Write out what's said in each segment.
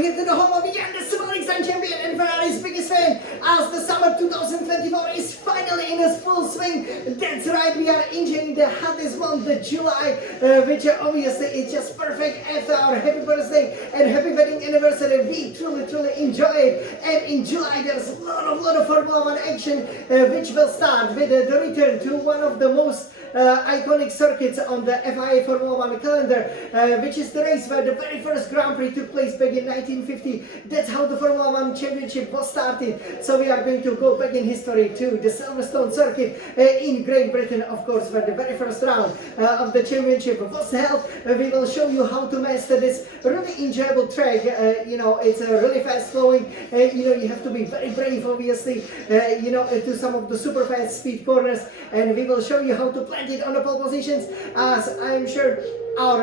here to the home of the youngest Superleague champion and Ferrari's biggest fan, as the summer 2024 is finally in its full swing. That's right, we are entering the hottest month, the July, which obviously is just perfect after our happy birthday and happy wedding anniversary. We truly enjoy it, and in July there's a lot of Formula 1 action, which will start with the return to one of the most iconic circuits on the FIA Formula 1 calendar, which is the race where the very first Grand Prix took place back in 1950. That's how the Formula 1 Championship was started. So we are going to go back in history to the Silverstone circuit in Great Britain, of course, where the very first round of the championship was held. We will show you how to master this really enjoyable track. It's really fast flowing. You have to be very brave, obviously, to some of the super fast speed corners, and we will show you how to plant it on the pole positions, as I'm sure our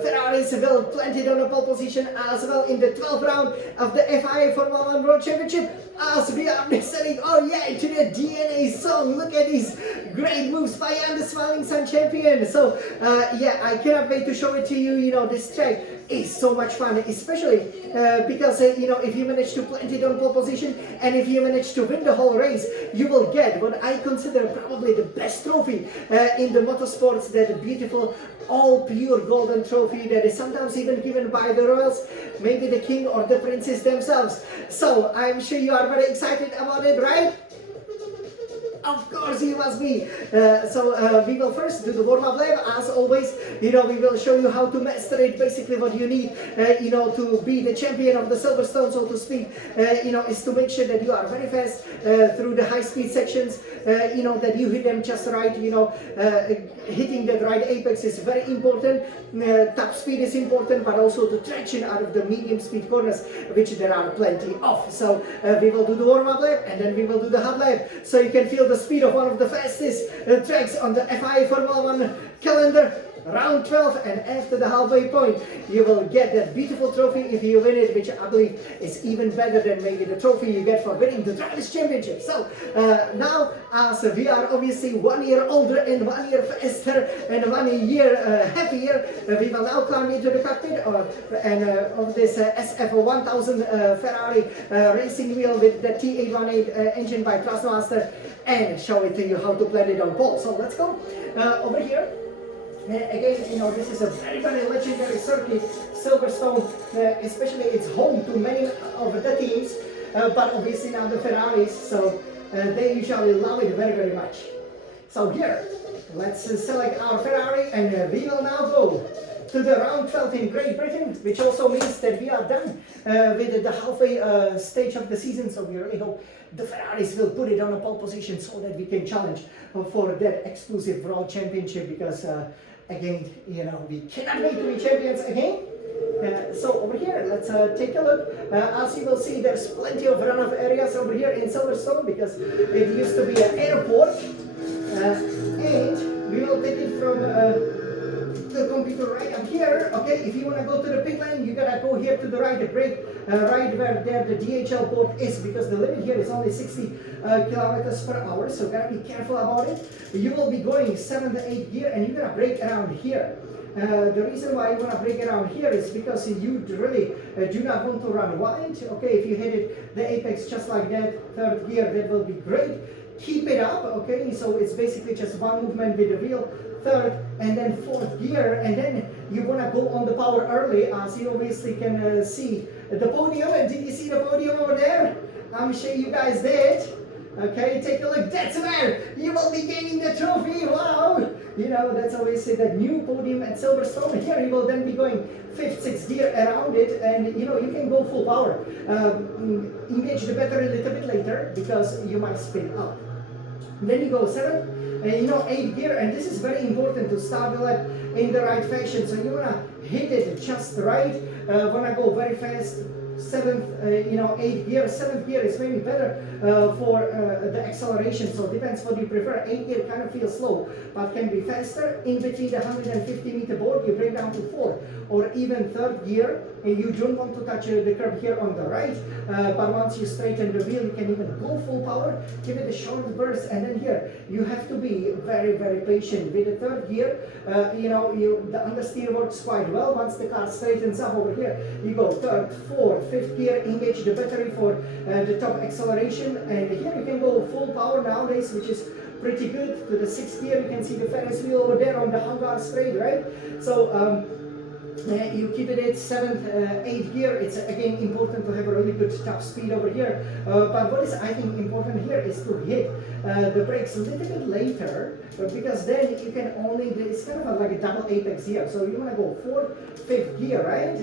Ferraris will plant it on the pole position as well in the 12th round of the FIA Formula 1 World Championship, as we are listening, to the DNA song. Look at these great moves by the Smiling Sun champion. So I cannot wait to show it to you. This track is so much fun, especially because if you manage to plant it on pole position and if you manage to win the whole race, you will get what I consider probably the best trophy in the motorsports, that beautiful all pure golden trophy that is sometimes even given by the royals, maybe the king or the princes themselves. So I'm sure you are very excited about it, right? Of course you must be. We will first do the warm-up lap, as always. We will show you how to master it. Basically what you need to be the champion of the Silverstone, so to speak, is to make sure that you are very fast through the high-speed sections, that you hit them just right. Hitting that right apex is very important. Top speed is important, but also the traction out of the medium speed corners, which there are plenty of. So we will do the warm-up lap and then we will do the hot lap, so you can feel the speed of one of the fastest tracks on the FIA Formula 1 calendar. Round 12, and after the halfway point you will get that beautiful trophy if you win it, which I believe is even better than maybe the trophy you get for winning the Drivers' Championship. So now, as we are obviously 1 year older and 1 year faster and 1 year happier, we will now climb into the cockpit of this SF1000 Ferrari racing wheel with the T818 engine by Trustmaster, and show it to you how to plant it on pole. So let's go over here. Again, this is a very legendary circuit, Silverstone, especially it's home to many of the teams, but obviously now the Ferraris, so they usually love it very much. So here, let's select our Ferrari, and we will now go to the round 12 in Great Britain, which also means that we are done with the halfway stage of the season. So we really hope the Ferraris will put it on a pole position so that we can challenge for that exclusive World Championship, because again, we cannot wait to be champions again. So over here, let's take a look. As you will see, there's plenty of runoff areas over here in Silverstone, because it used to be an airport, and we will take it from the computer right up here. Okay, if you want to go to the pit lane, you gotta go here to the right, the brake right where there the DHL port is, because the limit here is only 60 kilometers per hour, so gotta be careful about it. You will be going 7th to 8th gear, and you're gonna brake around here. The reason why you want to brake around here is because you really do not want to run wide. Okay, if you hit it the apex just like that, 3rd gear, that will be great. Keep it up, okay, so it's basically just one movement with the wheel, 3rd and then 4th gear, and then you want to go on the power early, as you obviously can see the podium. And did you see the podium over there? I'm sure you guys did. Okay, take a look. That's where you will be gaining the trophy. Wow! That's obviously the new podium at Silverstone. Here you will then be going 5th, 6th gear around it, and you can go full power. Engage the battery a little bit later, because you might spin up. Then you go 7th, 8th gear, and this is very important to start the lap in the right fashion. So you wanna hit it just right. Wanna go very fast. 7th, 8th gear. 7th gear is maybe better for the acceleration, so depends what you prefer. 8th gear kind of feels slow, but can be faster. In between the 150 meter board, you bring down to 4th or even 3rd gear, and you don't want to touch the curb here on the right, but once you straighten the wheel, you can even go full power, give it a short burst, and then here, you have to be very patient. With the 3rd gear, the understeer works quite well. Once the car straightens up over here, you go 3rd, 4th, fifth gear, engage the battery for the top acceleration, and here you can go full power nowadays, which is pretty good. To the sixth gear, you can see the Ferris wheel over there on the Hangar straight, right? So you keep it at seventh, eighth gear. It's again important to have a really good top speed over here. But what is I think important here is to hit the brakes a little bit later, because then you can only, it's kind of like a double apex here. So you want to go fourth, fifth gear, right?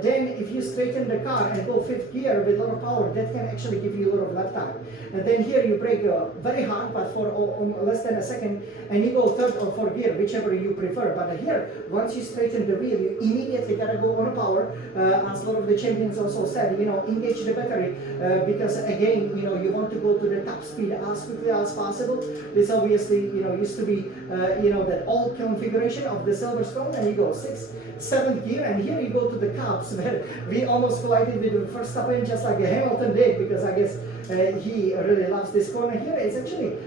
Then if you straighten the car and go fifth gear with a lot of power, that can actually give you a lot of lap time. And then here you brake very hard, but for less than a second, and you go third or fourth gear, whichever you prefer. But here, once you straighten the wheel, you immediately gotta go on power. As a lot of the champions also said, engage the battery, because again, you want to go to the top speed as quickly as possible. This obviously, used to be, that old configuration of the Silverstone, and you go sixth, seventh gear, and here you go to the cups where we almost collided with the first Verstappen, just like Hamilton did, because I guess he really loves this corner here. It's actually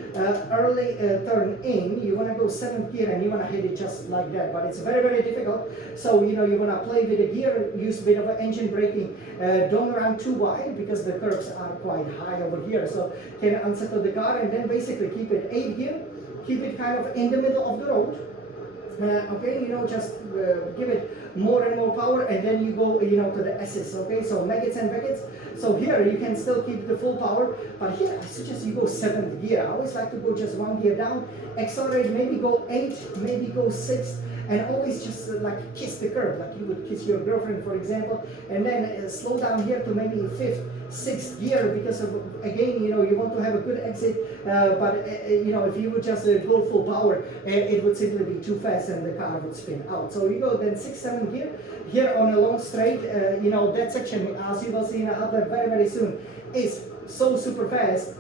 early turn in. You want to go seventh gear and you want to hit it just like that, but it's very, very difficult. So you want to play with the gear, use a bit of engine braking. Don't run too wide because the curves are quite high over here, so can unsettle the car, and then basically keep it eighth gear, keep it kind of in the middle of the road. Okay, just give it more and more power, and then you go, to the S's. Okay, so Meggetts and Beckett's. So here you can still keep the full power, but here I suggest you go seventh gear. I always like to go just one gear down, accelerate, maybe go eighth, maybe go sixth, and always just like kiss the curb, like you would kiss your girlfriend, for example, and then slow down here to maybe fifth, sixth gear, because of, again, you want to have a good exit, but if you would just go full power, it would simply be too fast and the car would spin out. So you go then sixth, seventh gear. Here on a long straight, that section, as you will see in a half very, very soon, is so super fast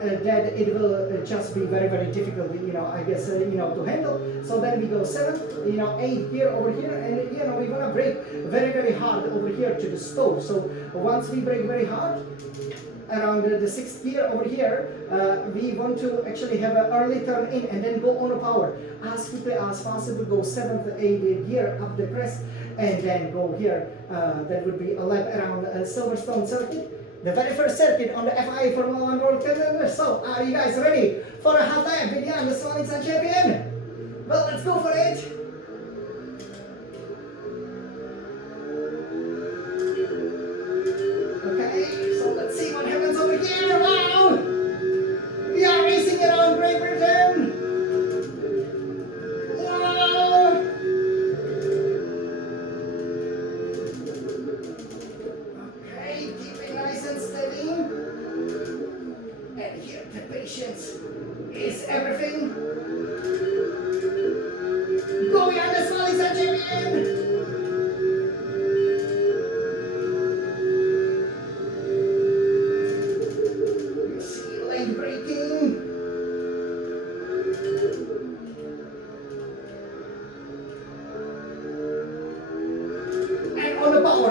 that it will just be very, very difficult, I guess, to handle. So then we go seventh, eighth gear over here, and we want to brake very, very hard over here to the stove. So once we brake very hard around the sixth gear over here, we want to actually have an early turn in and then go on a power as quickly as possible. Go seventh, eighth gear up the crest, and then go here. That would be a lap around Silverstone circuit. The very first circuit on the FIA Formula 1 World Calendar. So, are you guys ready for a hot lap with Jan, the Sonic Sun champion? Well, let's go for it. Okay, so let's see what happens over here. Wow! We are racing around Great Britain. Wow! Okay, keep it nice and steady. And here, the patience is everything. Go behind the Sonic Sun champion.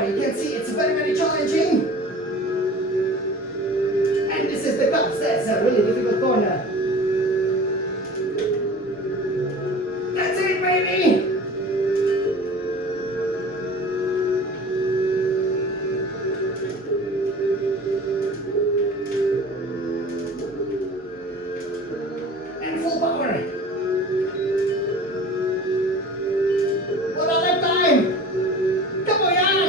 You can see it's very, very challenging. And this is the cups. That's a really difficult corner. That's it, baby. And full power. What a lap time. Come on, Jan.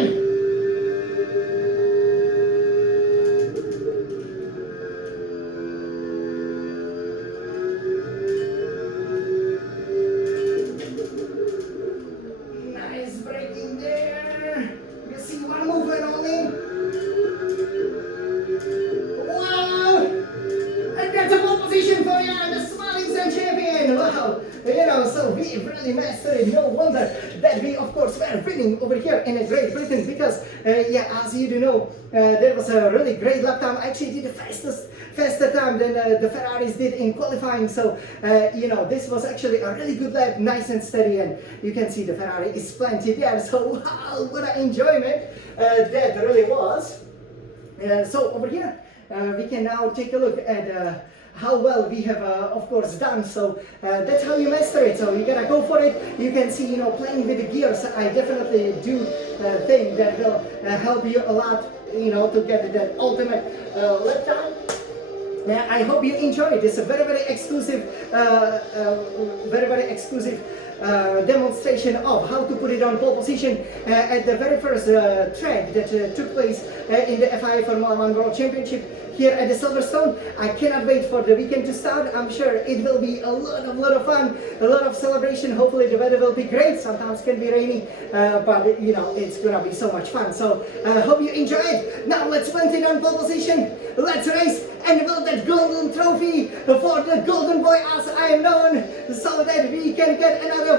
So we really mastered it. No wonder that we, of course, were winning over here in Great Britain, because, as you do know, there was a really great lap time. I actually did the faster time than the Ferraris did in qualifying. So, this was actually a really good lap, nice and steady, and you can see the Ferrari is plenty there. So, wow, what an enjoyment that really was. So over here, we can now take a look at how well we have, of course, done. So that's how you master it. So you gotta go for it. You can see, playing with the gears, I definitely do thing that will help you a lot, you know, to get that ultimate lap time. I hope you enjoyed this very exclusive, very exclusive demonstration of how to put it on pole position at the very first track that took place in the FIA Formula 1 World Championship here at the Silverstone. I cannot wait for the weekend to start. I'm sure it will be a lot of fun, a lot of celebration. Hopefully the weather will be great. Sometimes can be rainy, but you know, it's gonna be so much fun. So hope you enjoy it. Now let's put it on pole position. Let's race and build that golden trophy for the golden boy as I am known, so that we can get another